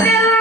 Hallelujah.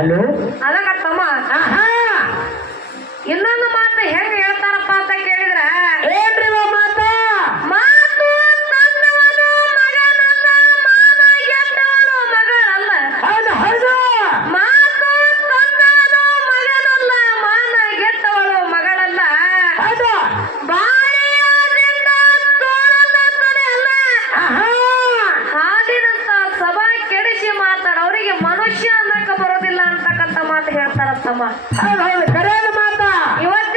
malo ಕರೆಯದ ಮಾತಾ? ಇವತ್ತು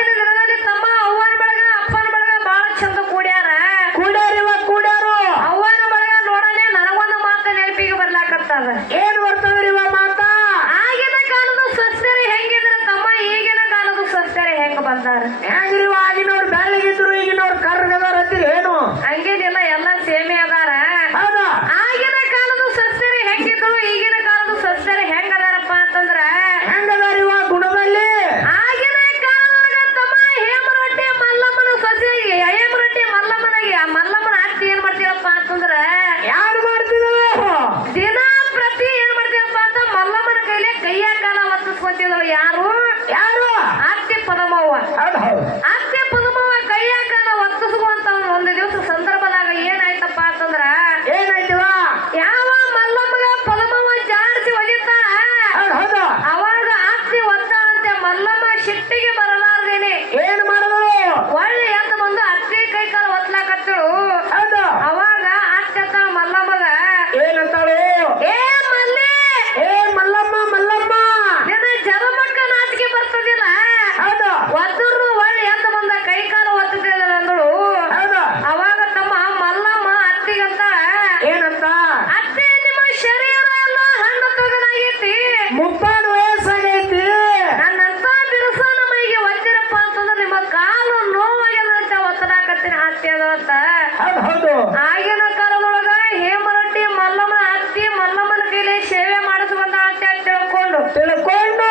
ಅಂತ. ಆಗಿನ ಕಾಲದೊಳಗ ಹೇಮರಟ್ಟಿ ಮಲ್ಲಮ್ಮ ಅತ್ತಿ ಮಲ್ಲಮ್ಮನ ಕೈಲಿ ಸೇವೆ ಮಾಡಿಸುವಂತ ಅಂತ ತಿಳ್ಕೊಂಡು ತಿಳ್ಕೊಂಡು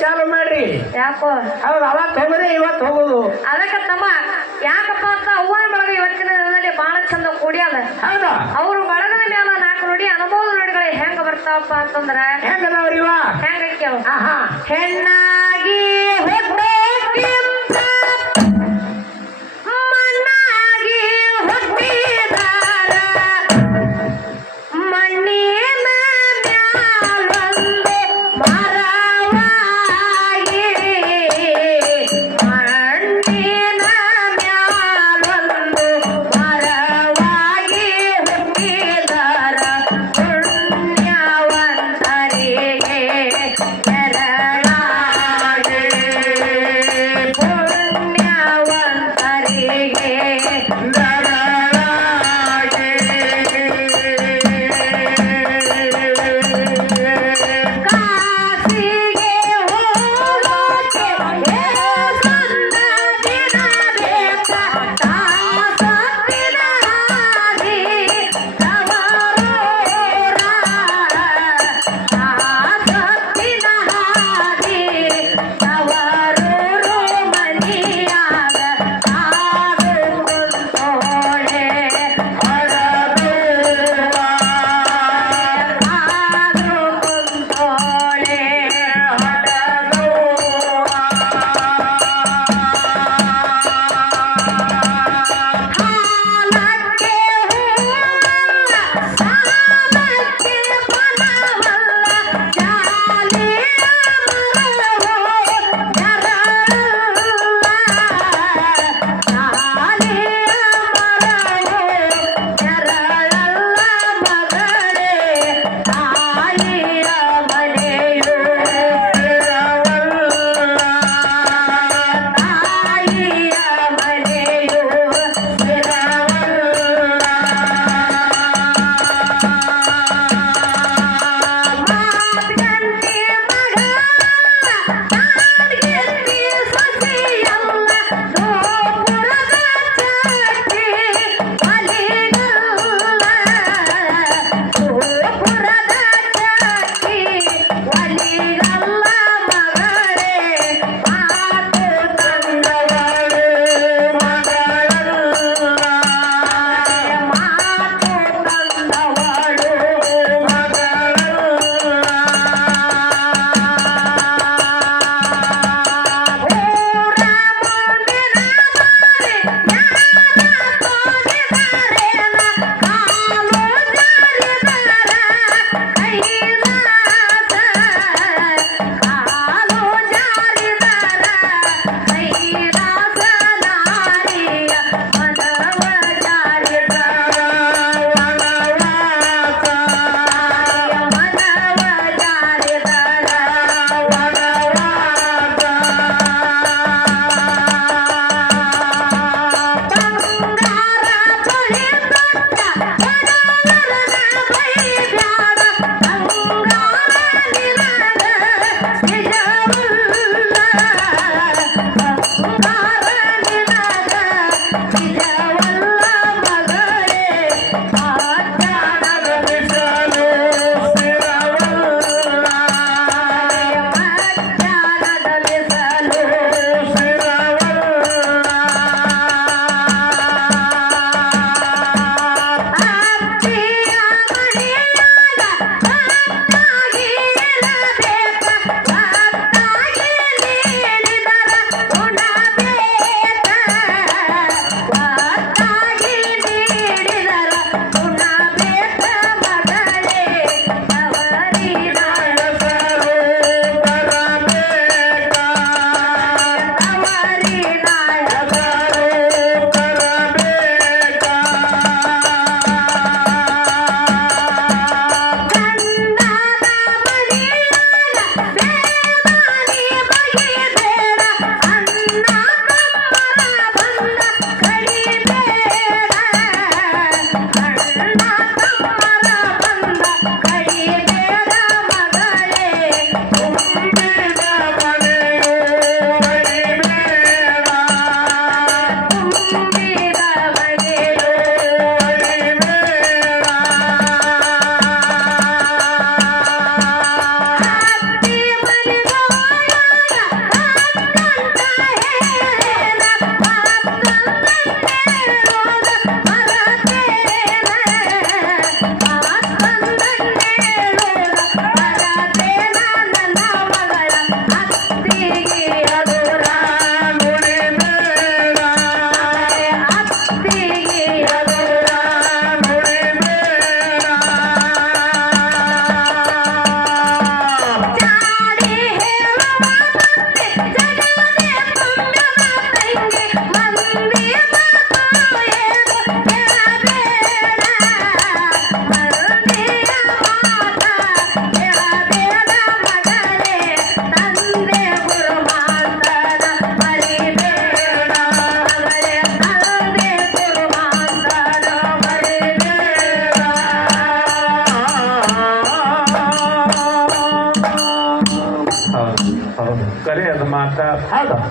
ಚಾಲು ಮಾಡ್ರಿ. ಯಾಕೋ? ಹೌದು ಅವತ್ತು ಹೋಗೋದೇ ಇವತ್ತು ಹೋಗೋದು. ಅದಕ್ಕೆ ತಮ್ಮ ಯಾಕಪ್ಪ ಅಂತ ಅವ್ವ ಬಳಗ ಇವತ್ತಿನ ದಿನದಲ್ಲಿ ಬಹಳ ಚಂದ ಕೂಡಿ ಅದ. ಅವರು ಬಳಗದ ಮೇಲೆ ನಾಲ್ಕು ನೋಡಿ ಅನುಭವ ನೋಡಿಗಳೇ ಹೆಂಗ ಬರ್ತಾವಪ್ಪ ಅಂತಂದ್ರ? ಹೆಂಗ ನಾವ್ರಿವ ಹೆಂಗ ಹೆಣ್ಣಾಗಿ ಹೋಗ್ಬೇಕು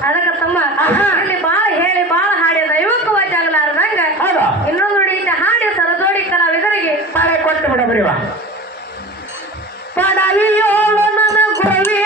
ಅದಕ್ಕ ತಮ್ಮ ಇಲ್ಲಿ ಬಾಳ ಹೇಳಿ ಬಾಳ ಹಾಡಿ ದೈವಕ್ಕೂ ವಜ್ಜಾಗಲಾರ್ದಂಗ ಇನ್ನೊಂದು ನುಡಿಯಿಂದ ಹಾಡಿ ಸರದೋಡಿ ಕಲಾವಿದರಿಗೆ. ಕೊಟ್ಟು ಬಿಡಬ್ರಿವ ಪಡವಿಯೋಳು ನನ್ನ ಗುರವಿ.